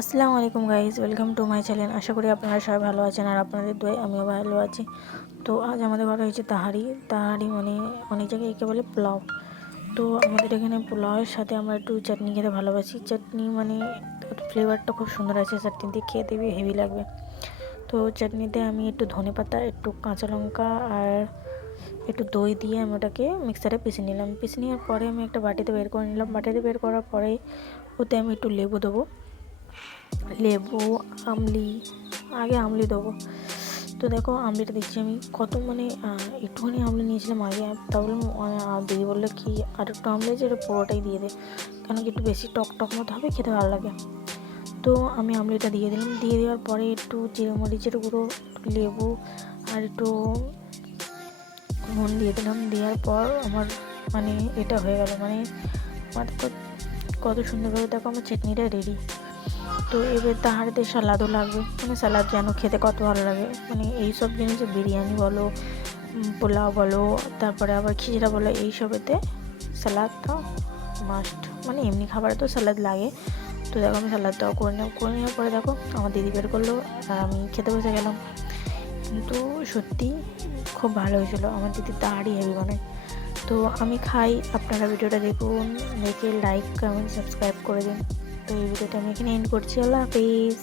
আসসালামু আলাইকুম guys, welcome to my channel. আশা করি আপনারা সবাই ভালো আছেন আর আপনাদের দোয়ায় আমিও ভালো আছি। তো আজ আমাদের ঘরে হয়েছে তাহারি। মানে অনেক জায়গায় একে বলে পোলাও। তো আমাদের এখানে পোলাওয়ের সাথে আমরা একটু চাটনি খেতে ভালোবাসি। চাটনি মানে ফ্লেভারটা খুব সুন্দর আছে, চাটনি দিয়ে খেয়ে দেবে হেভি লাগবে। তো চাটনিতে আমি একটু ধনেপাতা, একটু কাঁচা লঙ্কা আর একটু দই দিয়ে আমি ওটাকে মিক্সারে পিষে নিলাম। পিষে নেওয়ার পরে আমি একটা বাটিতে বের করে নিলাম। বাটিতে বের করার পরে ওতে আমি একটু লেবু দেবো, আমলি, আগে আমলি দেবো। তো দেখো আমলিটা দিচ্ছি আমি কত, মানে একটুখানি আমলি নিয়েছিলাম আগে, তাহলে দিদি বললো কি আর একটু আমলি আছে, এটা পুরোটাই দিয়ে দে, কেন কি একটু বেশি টক টক মতো হবে, খেতে ভালো লাগে। তো আমি আমলিটা দিয়ে দিলাম। দিয়ে দেওয়ার পরে একটু জিরে মরিচের গুঁড়ো, একটু লেবু আর একটু নুন দিয়ে দিলাম। দেওয়ার পর আমার মানে এটা হয়ে গেল, মানে আমার তো কত সুন্দরভাবে দেখো আমার চাটনিটা রেডি। তো এবার তাহারিতে স্যালাদও লাগবে, মানে স্যালাদ যেন খেতে কত ভালো লাগে। মানে এইসব জিনিসে বিরিয়ানি বলো, পোলাও বলো, তারপরে আবার খিচড়া বলো, এইসবেতে স্যালাদটা মাস্ট। মানে এমনি খাবারে তো স্যালাদ লাগে। তো দেখো আমি স্যালাদটাও করে নেওয়ার পরে দেখো আমার দিদি বের করলো আর আমি খেতে বসে গেলাম। কিন্তু সত্যি খুব ভালো হয়েছিলো, আমার দিদি তাহারি হেভি বানায়। তো আমি খাই, আপনারা ভিডিওটা দেখুন, দেখে লাইক কমেন্ট সাবস্ক্রাইব করে দিন। তো এই ভিডিওটা আমি এখানে এন্ড করছি। আল্লাহ হাফিজ।